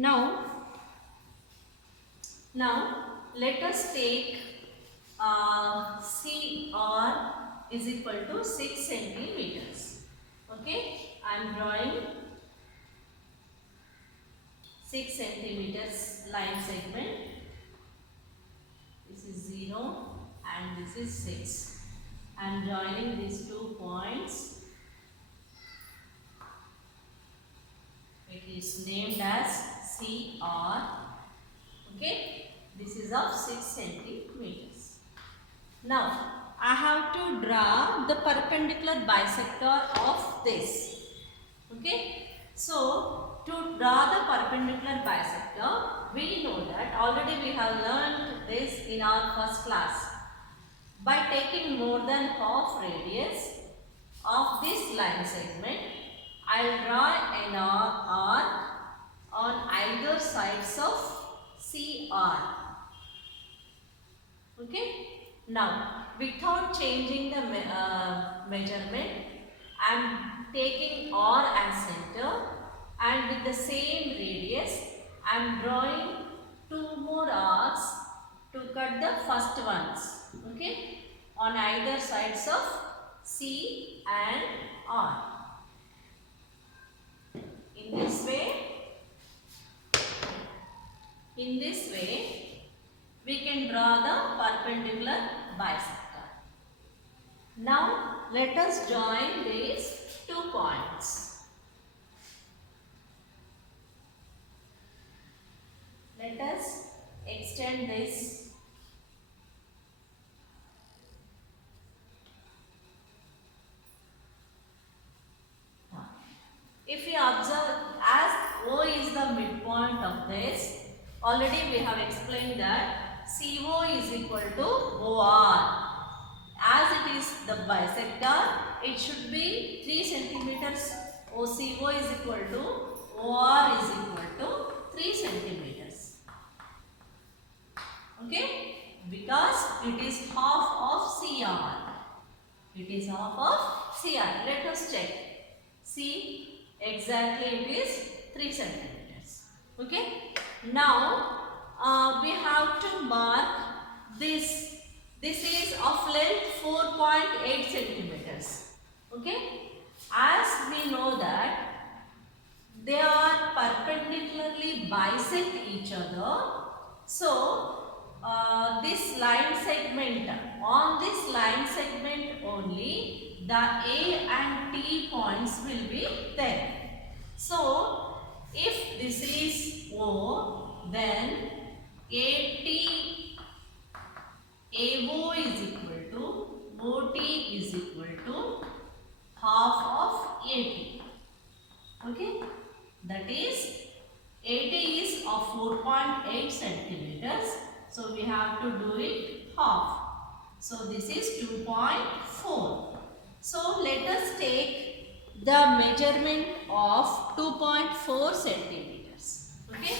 Now, let us take CR is equal to 6 centimeters. Okay, I am drawing 6 centimeters line segment. This is 0 and this is 6. I am joining these 2 points. It is named as CR. Okay, this is of 6 centimeters. Now, I have to draw the perpendicular bisector of this. Okay, so to draw the perpendicular bisector, we know that already we have learned this in our first class. By taking more than half radius of this line segment, I will draw an arc on either sides of CR. Okay. Now, without changing the measurement, I am taking R as center, and with the same radius, I am drawing 2 more arcs to cut the first ones. Okay, on either sides of C and R. In this way, we can draw the perpendicular bisector. Now, let us join these 2 points. Let us extend this. If you observe, as O is the midpoint of this, already we have explained that CO is equal to OR. As it is the bisector, it should be 3 centimeters. OCO is equal to OR is equal to 3 centimeters. Okay? Because it is half of CR. It is half of CR. Let us check. See, exactly it is 3 centimeters. Okay? Now, we have to mark this. This is of length 4.8 centimeters. Okay? As we know that they are perpendicularly bisect each other. So, this line segment, on this line segment only, the A and T points will be there. So, if this is O, then AO is equal to OT is equal to half of AT. Okay, that is AT is of 4.8 centimeters. So we have to do it half. So this is 2.4. So let us take the measurement of 2.4 centimeters. Okay,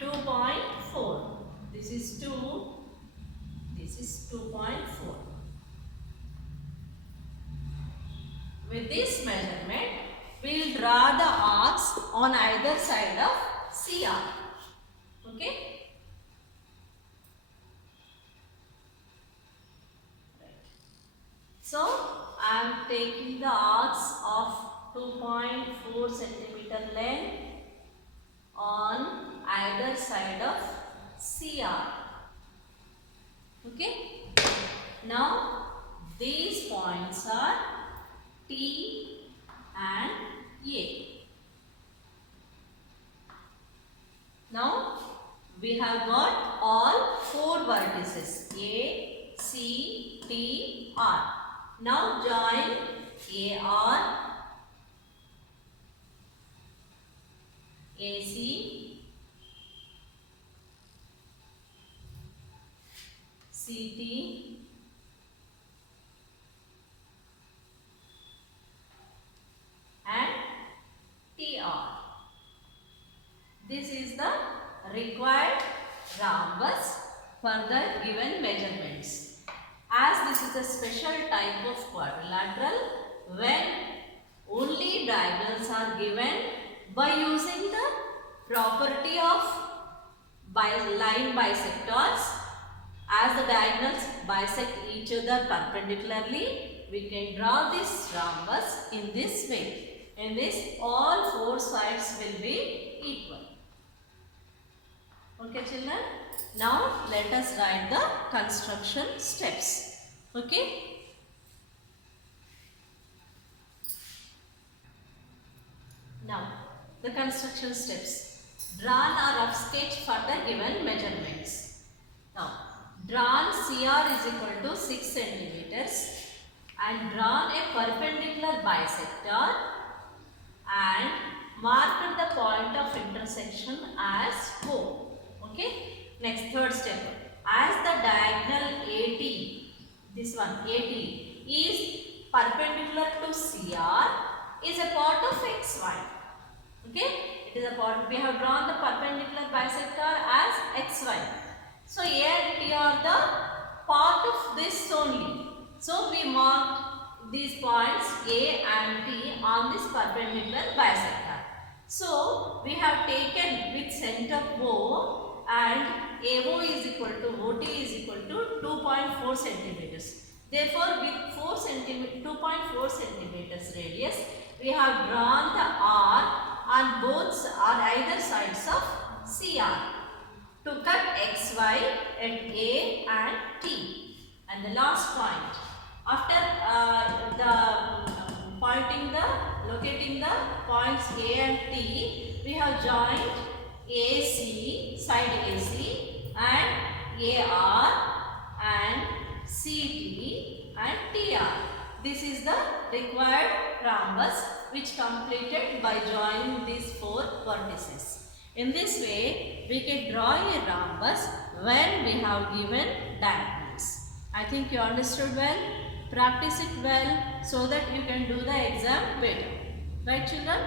2.4. This is 2. This is 2.4. With this measurement, we will draw the arcs on either side of CR. Okay. So, I am taking the arcs of 2.4 centimeter length on either side of CR. Okay. Now, these points are T and A. Now, we have got all 4 vertices A, C, T, R. Now, join AR, AC, CT, and TR. This is the required rhombus for the given measurements. As this is a special type of quadrilateral, when only diagonals are given by using the property of line bisectors. As the diagonals bisect each other perpendicularly, we can draw this rhombus in this way. In this, all four sides will be equal. Okay, children. Now, let us write the construction steps. Okay. Now, the construction steps. Drawn a rough sketch for the given measurements. Now, drawn CR is equal to 6 centimeters and drawn a perpendicular bisector and marked the point of intersection as O. Okay. Next, third step. As the diagonal AT, this one AT, is perpendicular to CR, is a part of XY. Okay, it is a part. We have drawn the perpendicular bisector as XY. So A and T are the part of this only. So we marked these points A and T on this perpendicular bisector. So we have taken with center O, and AO is equal to OT is equal to 2.4 centimeters. Therefore, with 2.4 centimeters radius, we have drawn the R on both or either sides of CR to cut XY at A and T. And the last point, after locating the points A and T, we have joined AC, side AC and AR and CT and TR. This is the required rhombus which completed by joining these four vertices. In this way, we can draw a rhombus when we have given diagonals. I think you understood well. Practice it well so that you can do the exam better. Right, children?